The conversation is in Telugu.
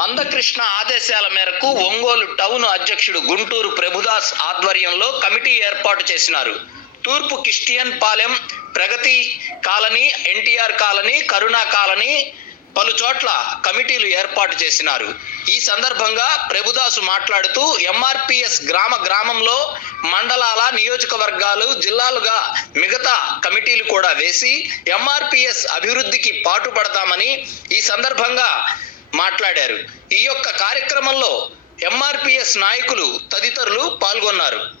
మందకృష్ణ ఆదేశాల మేరకు ఒంగోలు టౌన్ అధ్యక్షుడు గుంటూరు ప్రభుదాస్ ఆధ్వర్యంలో కమిటీ ఏర్పాటు చేసినారు. తూర్పు Christian Palem Pragathi colony NTR colony Karuna colony పలు చోట్ల కమిటీలు ఏర్పాటు చేసినారు. ఈ సందర్భంగా ప్రభుదాసు మాట్లాడుతూ ఎంఆర్పిఎస్ గ్రామ గ్రామంలో మండలాల నియోజకవర్గాలు జిల్లాలుగా మిగతా కమిటీలు కూడా వేసి ఎంఆర్పిఎస్ అభివృద్ధికి పాటుపడతామని ఈ సందర్భంగా మాట్లాడారు. ఈ యొక్క కార్యక్రమంలో ఎంఆర్పిఎస్ నాయకులు తదితరులు పాల్గొన్నారు.